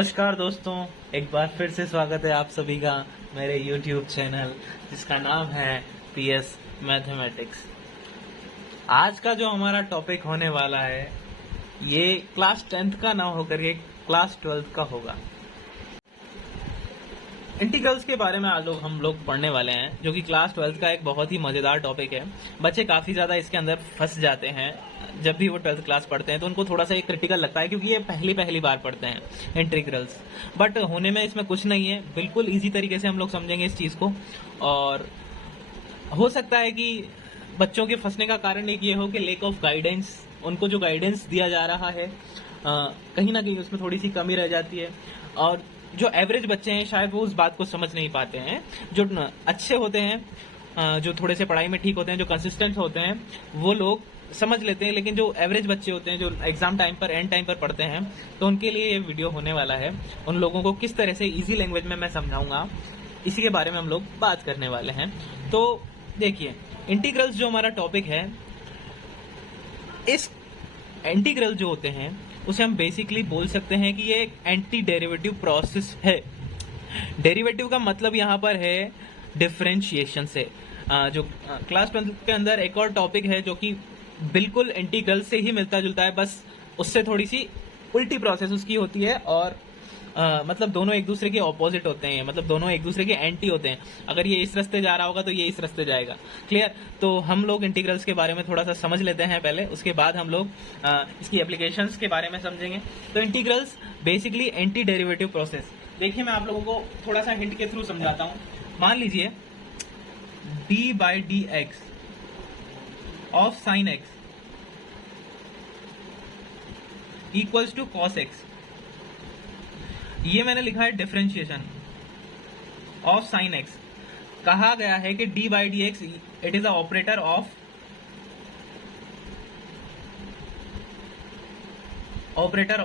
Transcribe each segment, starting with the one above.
नमस्कार दोस्तों, एक बार फिर से स्वागत है आप सभी का मेरे YouTube चैनल जिसका नाम है PS मैथमेटिक्स। आज का जो हमारा टॉपिक होने वाला है ये क्लास 10th का ना होकर के क्लास 12th का होगा। इंटीग्रल्स के बारे में आज हम लोग पढ़ने वाले हैं, जो कि क्लास 12th का एक बहुत ही मजेदार टॉपिक है। बच्चे काफी ज्यादा इसके अंदर फंस जाते हैं। जब भी वो 12th क्लास पढ़ते हैं तो उनको थोड़ा सा एक क्रिटिकल लगता है, क्योंकि ये पहली बार पढ़ते हैं इंटीग्रल्स। बट होने में इसमें कुछ नहीं है, बिल्कुल इजी तरीके से हम लोग समझेंगे इस चीज को। और हो सकता है कि बच्चों के फंसने का कारण एक ये हो कि लेक ऑफ गाइडेंस, उनको जो गाइडेंस दिया जा रहा है कहीं ना कहीं उसमें थोड़ी सी कमी रह जाती है। और जो एवरेज बच्चे हैं शायद वो उस बात को समझ नहीं पाते हैं। जो अच्छे होते हैं, जो थोड़े से पढ़ाई में ठीक होते हैं, जो कंसिस्टेंट होते हैं, वो लोग समझ लेते हैं। लेकिन जो एवरेज बच्चे होते हैं, जो एग्जाम टाइम पर एंड टाइम पर पढ़ते हैं, तो उनके लिए ये वीडियो होने वाला है। उन लोगों को किस तरह से इजी लैंग्वेज में मैं समझाऊंगा, इसी के बारे में हम लोग बात करने वाले हैं। तो देखिए, इंटीग्रल्स जो हमारा टॉपिक है, इस इंटीग्रल जो होते हैं उसे हम बेसिकली बोल सकते हैं कि ये एक एंटी डेरिवेटिव प्रोसेस है। डेरिवेटिव का मतलब यहाँ पर है डिफरेंशिएशन से। जो क्लास 12 के अंदर एक और टॉपिक है जो कि बिल्कुल इंटीग्रल से ही मिलता जुलता है, बस उससे थोड़ी सी उल्टी प्रोसेस उसकी होती है। और मतलब दोनों एक दूसरे के ऑपोजिट होते हैं, मतलब दोनों एक दूसरे के एंटी होते हैं। अगर ये इस रास्ते जा रहा होगा तो ये इस रास्ते जाएगा। क्लियर? तो हम लोग इंटीग्रल्स के बारे में थोड़ा सा समझ लेते हैं पहले, उसके बाद हम लोग इसकी एप्लीकेशंस के बारे में समझेंगे। तो integrals basically anti derivative process. देखिए, मैं आप लोगों को थोड़ा सा हिंट के थ्रू समझाता हूं। मान लीजिए d/dx of sin x equals to cos x। ये मैंने लिखा है डिफरेंशिएशन ऑफ साइन एक्स। कहा गया है कि d/dx it is a operator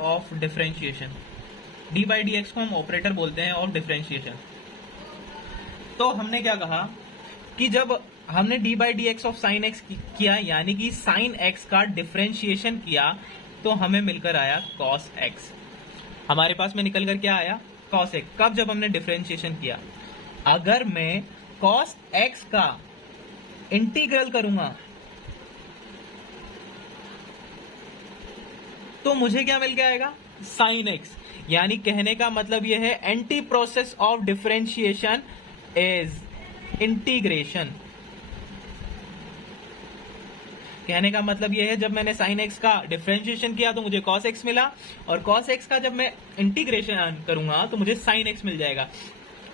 of differentiation. d/dx को हम ऑपरेटर बोलते हैं ऑफ डिफरेंशिएशन। तो हमने क्या कहा कि जब हमने d/dx ऑफ साइन एक्स किया, यानी कि साइन एक्स का डिफरेंशिएशन किया, तो हमें मिलकर आया cos x। हमारे पास में निकल कर क्या आया? cos x। कब? जब हमने डिफरेंशिएशन किया। अगर मैं cos x का इंटीग्रल करूंगा तो मुझे क्या मिल के आएगा? sin x। यानी कहने का मतलब यह है anti process of differentiation is integration. कहने का मतलब यह है, जब मैंने sin x का डिफरेंशिएशन किया तो मुझे cos x मिला, और cos x का जब मैं इंटीग्रेशन करूंगा तो मुझे sin x मिल जाएगा।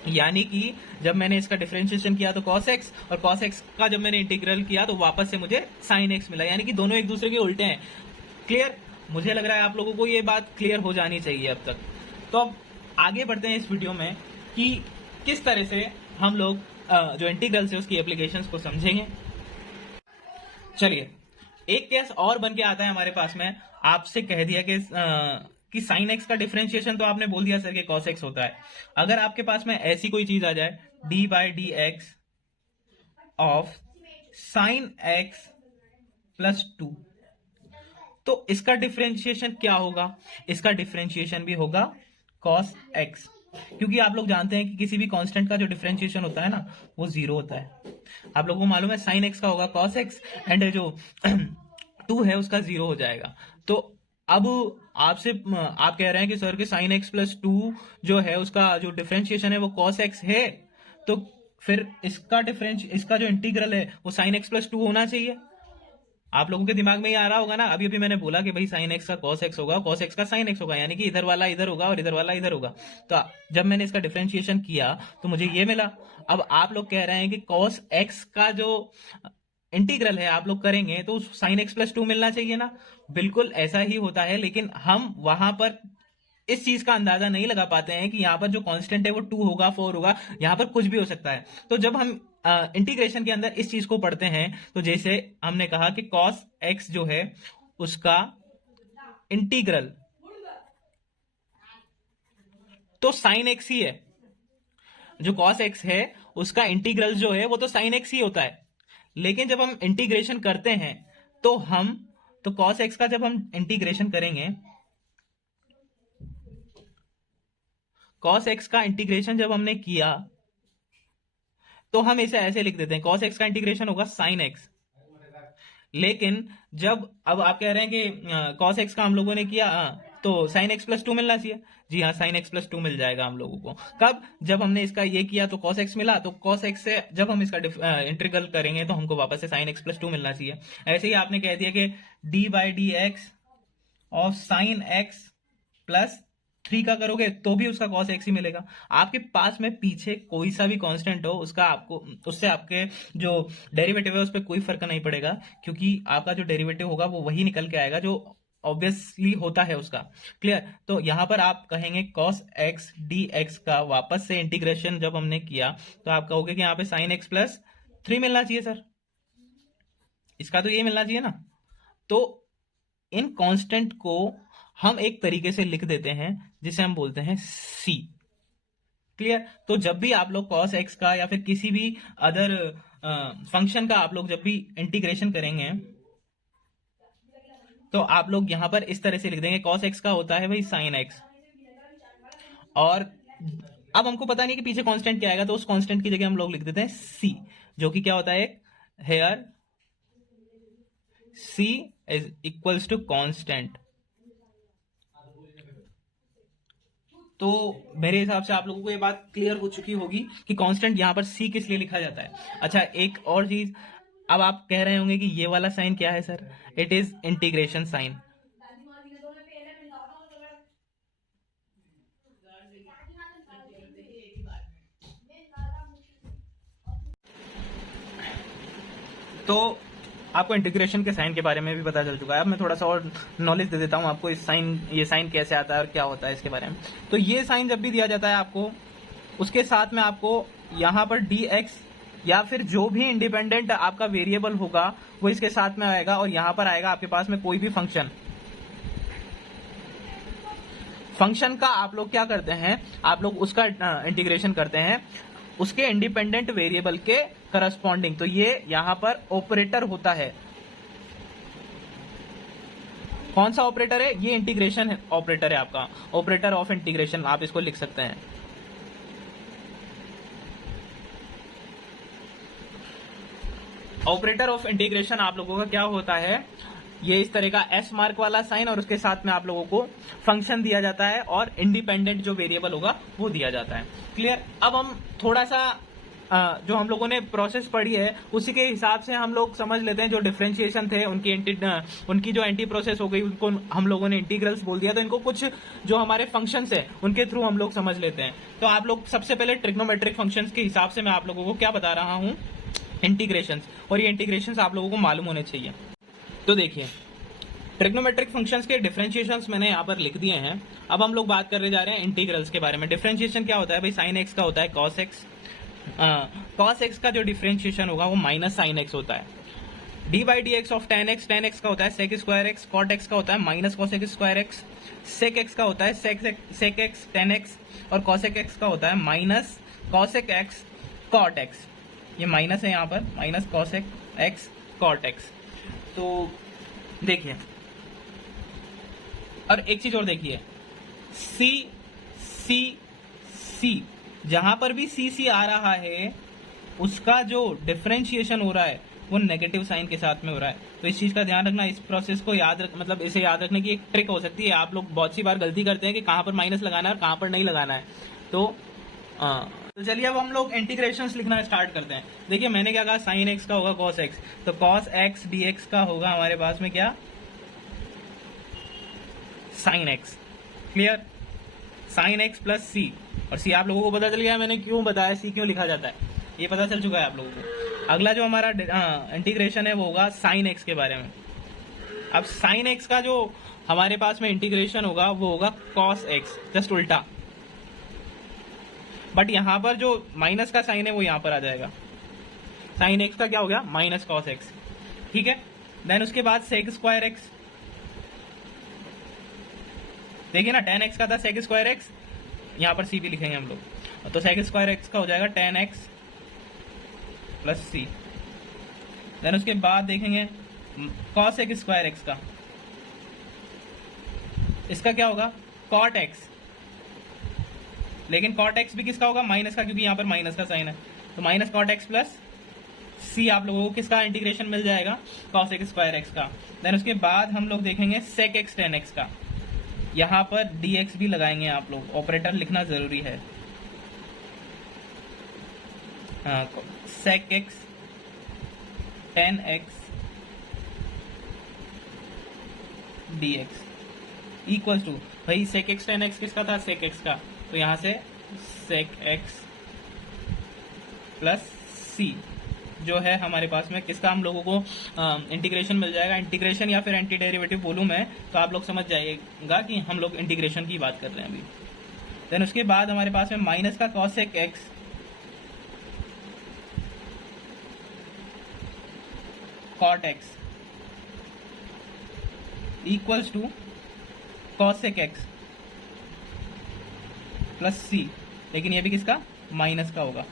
यानी कि जब मैंने इसका डिफरेंशिएशन किया तो cos x, और cos x का जब मैंने इंटीग्रल किया तो वापस से मुझे sin x मिला। यानी कि दोनों एक दूसरे के उल्टे हैं। क्लियर? मुझे लग रहा है आप लोगों को ये बात क्लियर हो जानी चाहिए अब तक। तो अब आगे बढ़ते हैं इस वीडियो में कि किस तरह से हम लोग जो इंटीग्रल है उसकी एप्लीकेशंस को समझेंगे। चलिए, एक केस और बन के आता है हमारे पास में। आपसे कह दिया कि sin x का डिफरेंशिएशन तो आपने बोल दिया सर कि cos x होता है। अगर आपके पास में ऐसी कोई चीज आ जाए d/dx of sin x plus 2, तो इसका डिफरेंशिएशन क्या होगा? इसका डिफरेंशिएशन भी होगा cos x, क्योंकि आप लोग जानते हैं कि किसी भी कांस्टेंट का जो डिफरेंशिएशन होता है ना, वो 0 होता है। आप लोगों को मालूम है sin x का होगा cos x, एंड जो 2 है उसका 0 हो जाएगा। तो अब आपसे आप कह रहे हैं कि सर के sin x प्लस 2 जो है उसका जो डिफरेंशिएशन है वो cos x है, तो फिर इसका जो इंटीग्रल है वो sin x प्लस 2 होना चाहिए। आप लोगों के दिमाग में ये आ रहा होगा ना। अभी अभी मैंने बोला कि भाई sin x का cos x होगा, cos x का sin x होगा, यानी कि इधर वाला इधर होगा और इधर वाला इधर होगा। तो जब मैंने इसका डिफरेंशिएशन किया तो मुझे ये मिला। अब आप लोग कह रहे हैं कि cos x का जो इंटीग्रल है आप लोग करेंगे तो sin x प्लस 2 मिलना चाहिए ना। बिल्कुल ऐसा ही होता है, लेकिन हम वहां पर इस चीज का अंदाजा नहीं लगा पाते हैं कि यहाँ पर जो कांस्टेंट है वो 2 होगा, 4 होगा, यहाँ पर कुछ भी हो सकता है। तो जब हम इंटीग्रेशन के अंदर इस चीज को पढ़ते हैं, तो जैसे हमने कहा कि cos x जो है उसका इंटीग्रल तो sin x ही है। जो cos x है उसका इंटीग्रल जो है वो तो sin x ही होता है। लेकिन जब हम इंटीग्रेशन करते हैं तो cos x का जब हम इंटीग्रेशन करेंगे cos x का इंटीग्रेशन जब हमने किया तो हम इसे ऐसे लिख देते हैं, cos x का इंटीग्रेशन होगा sin x। लेकिन जब अब आप कह रहे हैं कि cos x का हम लोगों ने किया तो sin x प्लस 2 मिलना चाहिए। जी हाँ, sin x प्लस 2 मिल जाएगा हम लोगों को। कब? जब हमने इसका ये किया तो cos x मिला, तो cos x से जब हम इसका इंटीग्रल करेंगे तो हमको वापस से sin x प्लस 2 मिलना चाहिए। ऐसे ही आपने कह दिया कि d by d x of sine x plus 3 का करोगे तो भी उसका cos x ही मिलेगा। आपके पास में पीछे कोई सा भी कांस्टेंट हो, उसका आपको उससे आपके जो डेरिवेटिव है उस पर कोई फर्क नहीं पड़ेगा, क्योंकि आपका जो डेरिवेटिव होगा वो वही निकल के आएगा जो ऑब्वियसली होता है उसका। क्लियर? तो यहां पर आप कहेंगे cos x dx का वापस से इंटीग्रेशन जब हमने किया तो आप कहोगे कि यहाँ पे sin x प्लस 3 मिलना चाहिए सर, इसका तो ये मिलना चाहिए ना। तो इन कांस्टेंट को हम एक तरीके से लिख देते हैं जिसे हम बोलते हैं c। क्लियर? तो जब भी आप लोग cos x का या फिर किसी भी अदर फंक्शन का आप लोग जब भी इंटीग्रेशन करेंगे तो आप लोग यहां पर इस तरह से लिख देंगे, cos x का होता है भाई sin x, और अब हमको पता नहीं कि पीछे कांस्टेंट क्या आएगा, तो उस कांस्टेंट की जगह हम लोग लिख देते हैं c, जो कि क्या होता है here c is equals to constant. तो मेरे हिसाब से आप लोगों को ये बात क्लियर हो चुकी होगी कि कांस्टेंट यहां पर c किस लिए लिखा जाता है। अच्छा, एक और चीज, अब आप कह रहे होंगे कि ये वाला साइन क्या है sir? It is integration sine. तो आपको इंटीग्रेशन के साइन के बारे में भी पता चल चुका है। अब मैं थोड़ा सा और नॉलेज दे देता हूं आपको, इस साइन, ये साइन कैसे आता है और क्या होता है इसके बारे में। तो ये साइन जब भी दिया जाता है आपको, उसके साथ में आपको यहां पर dx या फिर जो भी इंडिपेंडेंट आपका वेरिएबल होगा वो इसके साथ में आएगा, और यहां पर आएगा आपके पास में कोई भी फंक्शन का आप लोग क्या करते हैं, आप लोग उसका इंटीग्रेशन करते हैं उसके इंडिपेंडेंट वेरिएबल के करस्पॉन्डिंग। तो ये यहां पर ऑपरेटर होता है। कौन सा ऑपरेटर है? ये इंटीग्रेशन ऑपरेटर है आपका, ऑपरेटर ऑफ इंटीग्रेशन आप इसको लिख सकते हैं। ऑपरेटर ऑफ इंटीग्रेशन आप लोगों का क्या होता है, ये इस तरह का एस मार्क वाला साइन, और उसके साथ में आप लोगों को फंक्शन दिया जाता है और इंडिपेंडेंट जो वेरिएबल होगा वो दिया जाता है। क्लियर? अब हम थोड़ा सा जो हम लोगों ने प्रोसेस पढ़ी है उसी के हिसाब से हम लोग समझ लेते हैं। जो डिफरेंशिएशन थे उनकी जो एंटी प्रोसेस हो गई, उनको हम लोगों ने इंटीग्रल्स बोल दिया, तो इनको कुछ जो हमारे फंक्शंस है उनके थ्रू हम लोग समझ लेते हैं। तो आप लोग सबसे पहले ट्रिग्नोमेट्रिक फंक्शंस के हिसाब से मैं आप लोगों को क्या बता रहा हूं, इंटीग्रेशंस, और ये इंटीग्रेशंस आप लोगों को मालूम होने चाहिए। तो देखिए, ट्रिग्नोमेट्रिक फंक्शंस के डिफरेंशिएशंस मैंने यहाँ पर लिख दिए हैं। अब हम लोग बात करने जा रहे हैं इंटीग्रल्स के बारे में। डिफरेंशिएशन क्या होता है भाई? साइन एक्स का होता है cos x, cos x का जो डिफरेंशिएशन होगा वो माइनस साइन एक्स होता है। D by d x of tan x का होता है sec square x, cot x का होता है minus cosec square x, sec x का होता है सेक एक्स टेन एक्स, और कॉसेक एक्स का होता है minus cosec x cot x. ये माइनस है यहाँ पर, minus cosec x cot x. तो देखिए, और एक चीज और देखिए, सी सी सी, जहां पर भी सी सी आ रहा है उसका जो डिफरेंशिएशन हो रहा है वो नेगेटिव साइन के साथ में हो रहा है। तो इस चीज का ध्यान रखना, इस प्रोसेस को मतलब इसे याद रखने की एक ट्रिक हो सकती है। आप लोग बहुत सी बार गलती करते हैं कि कहां पर माइनस लगाना है और कहां पर नहीं लगाना है। तो चलिए अब हम लोग इंटीग्रेशंस लिखना स्टार्ट करते हैं। देखिए, मैंने क्या कहा, साइन एक्स का होगा cos x, तो cos x dx का होगा हमारे पास में क्या, sine X. Clear? Sine X plus C, और सी आप लोगों को पता चल गया मैंने क्यों बताया, सी क्यों लिखा जाता है, ये पता चल चुका है आप लोगों को। अगला जो हमारा इंटीग्रेशन है वो होगा साइन एक्स के बारे में। अब साइन एक्स का जो हमारे पास में इंटीग्रेशन होगा वो होगा cos x, जस्ट उल्टा, बट यहां पर जो माइनस का साइन है वो यहां पर आ जाएगा। साइन एक्स का क्या हो गया, माइनस cos x। ठीक है? देन उसके बाद सेक स्क्वायर एक्स, देखिए ना, tan x का था सेक स्क्वायर एक्स, यहां पर c भी लिखेंगे हम लोग, तो सेक स्क्वायर एक्स का हो जाएगा tan x plus c। Then उसके बाद देखेंगे cos x स्क्वायर एक्स का, इसका क्या होगा, cot x लेकिन कॉट एक्स भी किसका होगा, माइनस का, क्योंकि यहाँ पर माइनस का साइन है। तो minus cot x plus C आप लोगों को किसका इंटीग्रेशन मिल जाएगा, कॉस एक्स स्क्वायर एक्स का। देन उसके बाद हम लोग देखेंगे सेक एक्स टेन एक्स का। यहाँ पर डी एक्स भी लगाएंगे आप लोग, ऑपरेटर लिखना जरूरी है। हाँ, sec x tan x d x equal to, भाई सेक एक्स टेन एक्स किसका था, सेक एक्स का, तो यहाँ से सेक एक्स प्लस सी जो है हमारे पास में किसका हम लोगों को इंटीग्रेशन मिल जाएगा। इंटीग्रेशन या फिर एंटी डेरिवेटिव बोलूँ मैं तो आप लोग समझ जाइएगा कि हम लोग इंटीग्रेशन की बात कर रहे हैं अभी। देन उसके बाद हमारे पास में माइनस का cosec x cot X equals to cosec X plus C, लेकिन ये भी किसका, माइनस का होगा।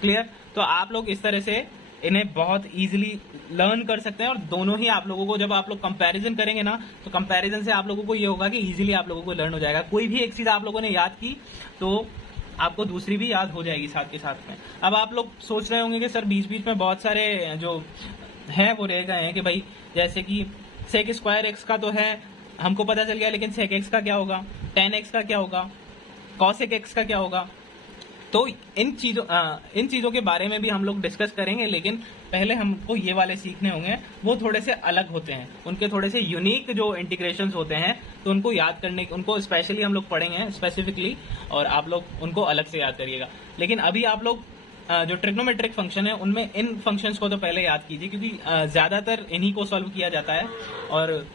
क्लियर। तो आप लोग इस तरह से इन्हें बहुत इजीली लर्न कर सकते हैं, और दोनों ही आप लोगों को जब आप लोग कंपैरिजन करेंगे ना, तो कंपैरिजन से आप लोगों को ये होगा कि इजीली आप लोगों को लर्न हो जाएगा। कोई भी एक चीज आप लोगों ने याद की तो आपको दूसरी भी याद हो जाएगी साथ के साथ में। अब आप लोग सोच रहे होंगे कि सर बीच बीच में बहुत सारे जो है वो रह गए हैं कि भाई जैसे कि सेक स्क्वायर एक्स का तो है, हमको पता चल गया, लेकिन सेक एक्स का क्या होगा, टेन एक्स का क्या होगा, कॉसेक एक्स का क्या होगा। तो इन चीजों के बारे में भी हम लोग डिस्कस करेंगे, लेकिन पहले हमको ये वाले सीखने होंगे, वो थोड़े से अलग होते हैं, उनके थोड़े से यूनिक जो इंटीग्रेशंस होते हैं, तो उनको याद करने, उनको स्पेशली हम लोग पढ़ेंगे स्पेसिफिकली, और आप लोग उनको अलग से याद करिएगा। लेकिन अभी आप लोग जो ट्रिग्नोमेट्रिक फंक्शन है उनमें इन फंक्शंस को तो पहले याद कीजिए, क्योंकि ज्यादातर इन्हीं को सॉल्व किया जाता है और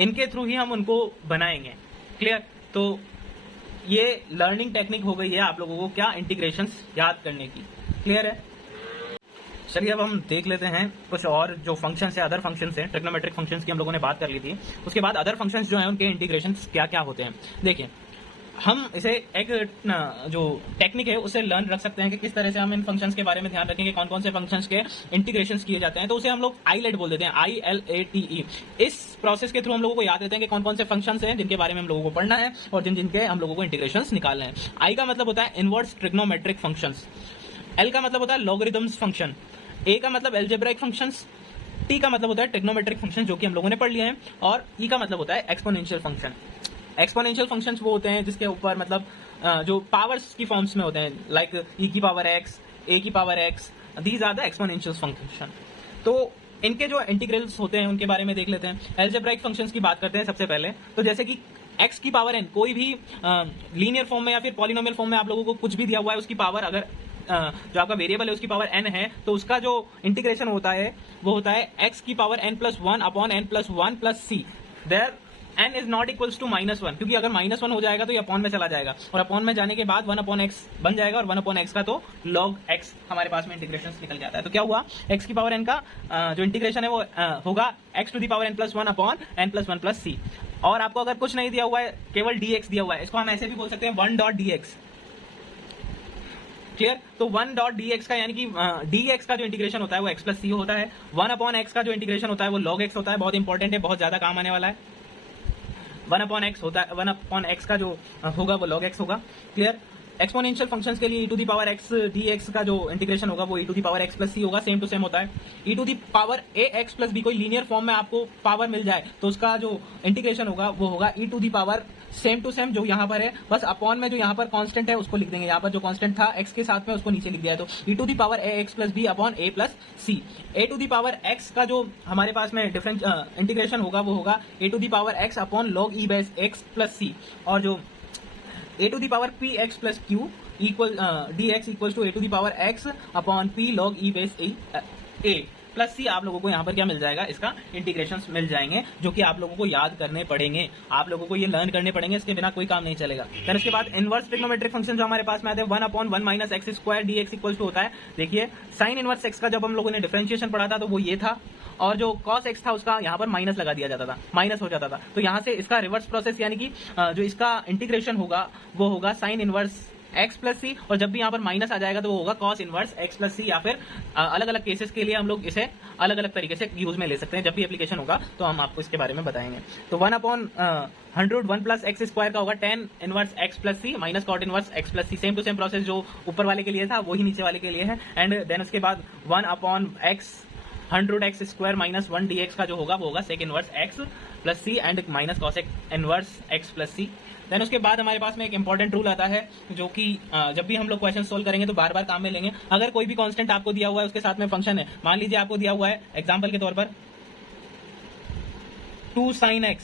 इनके थ्रू ही हम उनको बनाएंगे। क्लियर। तो ये लर्निंग टेक्निक हो गई है आप लोगों को क्या, इंटीग्रेशंस याद करने की। क्लियर है। चलिए अब हम देख लेते हैं कुछ और जो फंक्शंस है, अदर फंक्शंस हैं। ट्रिग्नोमेट्रिक फंक्शंस की हम लोगों ने बात कर ली थी, उसके बाद अदर फंक्शंस जो हैं उनके इंटीग्रेशंस क्या क्या होते हैं। देखिए हम इसे एक जो टेक्निक है उसे लर्न रख सकते हैं कि किस तरह से हम इन फंक्शंस के बारे में ध्यान रखेंगे, कौन कौन से फंक्शंस के इंटीग्रेशंस किए जाते हैं। तो उसे हम लोग आईलेट बोल देते हैं, ILATE। इस प्रोसेस के थ्रू हम लोगों को याद रहते हैं कि कौन कौन से फंक्शंस हैं जिनके बारे में हम लोगों को पढ़ना है और जिनके हम लोगों को इंटीग्रेशंस निकालने हैं। आई का मतलब होता है इनवर्स ट्रिग्नोमेट्रिक फंक्शंस, एल का मतलब होता है लॉगरिथम्स फंक्शन, ए का मतलब एल्जेब्राइक फंक्शंस, टी का मतलब होता है ट्रिग्नोमेट्रिक फंक्शन जो कि हम लोगों ने पढ़ लिए हैं, और ई का मतलब होता है एक्सपोनेंशियल फंक्शन। एक्सपोनेंशियल फंक्शंस वो होते हैं जिसके ऊपर मतलब जो पावर्स की फॉर्म्स में होते हैं, लाइक ई की पावर एक्स, ए की power x, these are the exponential function. तो इनके जो इंटीग्रल्स होते हैं उनके बारे में देख लेते हैं। एल्जेब्राइक फंक्शंस की बात करते हैं सबसे पहले। तो जैसे कि एक्स की पावर एन, कोई भी लीनियर फॉर्म में या फिर पॉलिनोमियल फॉर्म में आप लोगों को कुछ भी दिया हुआ है, उसकी पावर अगर जो आपका वेरिएबल है उसकी पावर n है, तो उसका जो इंटीग्रेशन होता है वो होता है x की power n plus one upon n plus one plus c. There n is not equals to -1, क्योंकि अगर -1 हो जाएगा तो ये अपॉन में चला जाएगा, और अपॉन में जाने के बाद 1 अपॉन x बन जाएगा, और 1 अपॉन x का तो log x हमारे पास में इंटीग्रेशन निकल जाता है। तो क्या हुआ, x की पावर n का जो इंटीग्रेशन है वो होगा x to the power n plus one upon n plus one plus C. और आपको अगर कुछ नहीं दिया हुआ है, केवल dx दिया हुआ है, इसको हम ऐसे भी बोल सकते हैं 1.dx। क्लियर। तो 1.dx का यानी कि dx का जो इंटीग्रेशन होता है वो x प्लस सी होता है, 1 अपॉन x का जो इंटीग्रेशन होता है वो log x होता है। बहुत इंपॉर्टेंट है, बहुत ज्यादा काम आने वाला है। 1 अपॉन x होता है, 1 अपॉन x का जो होगा वो log x होगा। क्लियर। एक्सपोनेंशियल फंक्शंस के लिए e to the power x dx का जो इंटीग्रेशन होगा वो e to the power x plus C होगा, सेम टू सेम होता है। e to the power ax plus b, कोई लीनियर फॉर्म में आपको पावर मिल जाए तो उसका जो इंटीग्रेशन होगा वो होगा e to the power same to same जो यहाँ पर है, बस अपॉन में जो यहाँ पर कांस्टेंट है उसको लिख देंगे। यहाँ पर जो कांस्टेंट था x के साथ में उसको नीचे लिख दिया है, तो e to the power ax plus b upon a plus c. a to the power x का जो हमारे पास में डिफरेंट इंटीग्रेशन होगा वो होगा a to the power x upon log e base x plus C, और जो a to the power p x plus q equal dx equal to a to the power x upon p log e base a plus C. आप लोगों को यहाँ पर क्या मिल जाएगा, इसका इंटीग्रेशंस मिल जाएंगे, जो कि आप लोगों को याद करने पड़ेंगे, आप लोगों को ये लर्न करने पड़ेंगे, इसके बिना कोई काम नहीं चलेगा। फिर उसके बाद इनवर्स ट्रिग्नोमेट्रिक फंक्शन जो हमारे पास में आते हैं 1 upon 1 minus x square dx equal to होता है। देखिए साइन इनवर्स एक्स का जब हम लोगों ने डिफरेंशिएशन पढ़ा था तो वो ये था, और जो cos x था उसका यहाँ पर माइनस लगा दिया जाता था, माइनस हो जाता था। तो यहाँ से इसका रिवर्स प्रोसेस यानी कि जो इसका इंटीग्रेशन होगा वो होगा sine inverse x plus C, और जब भी यहाँ पर माइनस आ जाएगा तो वो होगा कॉस इनवर्स एक्स प्लस सी, या फिर अलग अलग केसेस के लिए हम लोग इसे अलग अलग तरीके से यूज में ले सकते हैं। जब भी एप्लीकेशन होगा तो हम आपको इसके बारे में बताएंगे। तो 1/100 1 प्लस एक्स स्क्वायर का होगा tan inverse x plus c minus cot inverse x plus c. Same to same process जो ऊपर वाले के लिए था वही नीचे वाले के लिए है। एंड देन उसके बाद 1/x 100x square minus 1 dx का जो होगा वो होगा sec inverse x plus c and minus cosec inverse x plus c. Then उसके बाद हमारे पास में एक इंपॉर्टेंट रूल आता है जो कि जब भी हम लोग क्वेश्चन सोल्व करेंगे तो बार बार काम में लेंगे। अगर कोई भी कांस्टेंट आपको दिया हुआ है उसके साथ में फंक्शन है, मान लीजिए आपको दिया हुआ है एग्जांपल के तौर पर 2 sin x,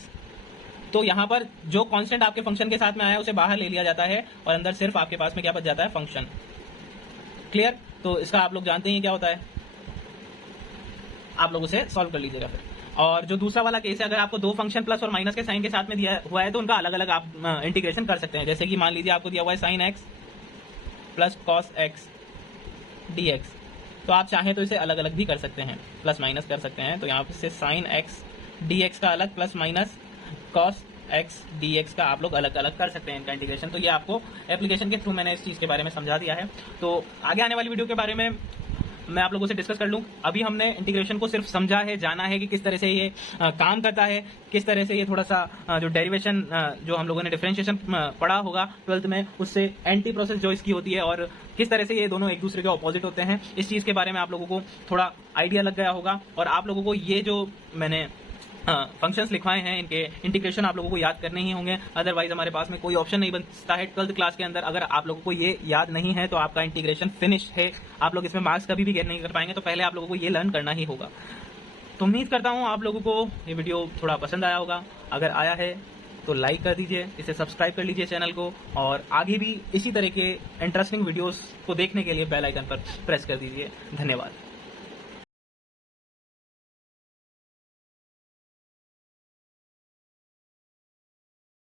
तो यहाँ पर जो कांस्टेंट आपके फंक्शन के साथ में आया उसे बाहर ले लिया जाता है और अंदर सिर्फ आपके पास में क्या बच जाता है, फंक्शन। क्लियर? तो इसका आप लोग जानते हैं क्या होता है, आप लोग उसे सॉल्व कर लीजिएगा फिर। और जो दूसरा वाला केस है, अगर आपको दो फंक्शन प्लस और माइनस के साइन के साथ में दिया हुआ है तो उनका अलग अलग आप इंटीग्रेशन कर सकते हैं। जैसे कि मान लीजिए आपको दिया हुआ है sin x plus cos x dx, तो आप चाहें तो इसे अलग अलग भी कर सकते हैं, प्लस माइनस कर सकते हैं। तो यहाँ पे sin x dx का अलग plus minus cos x dx का आप लोग अलग अलग कर सकते हैं इनका इंटीग्रेशन। तो ये आपको एप्लीकेशन के थ्रू मैंने इस चीज़ के बारे में समझा दिया है। तो आगे आने वाली वीडियो के बारे में मैं आप लोगों से डिस्कस कर लूं। अभी हमने इंटीग्रेशन को सिर्फ समझा है, जाना है कि किस तरह से ये काम करता है, किस तरह से ये थोड़ा सा जो डेरिवेशन जो हम लोगों ने डिफरेंशिएशन पढ़ा होगा 12th में, उससे एंटी प्रोसेस जो इसकी होती है और किस तरह से ये दोनों एक दूसरे के ऑपोजिट होते हैं, इस चीज़ के बारे में आप लोगों को थोड़ा आइडिया लग गया होगा। और आप लोगों को ये जो मैंने फंक्शंस लिखवाए हैं इनके इंटीग्रेशन आप लोगों को याद करने ही होंगे, अदरवाइज हमारे पास में कोई ऑप्शन नहीं बनता है 12th क्लास के अंदर। अगर आप लोगों को ये याद नहीं है तो आपका इंटीग्रेशन फिनिश है, आप लोग इसमें मार्क्स कभी भी गेन नहीं कर पाएंगे। तो पहले आप लोगों को ये लर्न करना ही होगा। तो उम्मीद करता हूँ आप लोगों को ये वीडियो थोड़ा पसंद आया होगा। अगर आया है तो लाइक कर दीजिए, इसे सब्सक्राइब कर लीजिए चैनल को, और आगे भी इसी तरह के इंटरेस्टिंग वीडियोस को देखने के लिए बेल आइकन पर प्रेस कर दीजिए। धन्यवाद।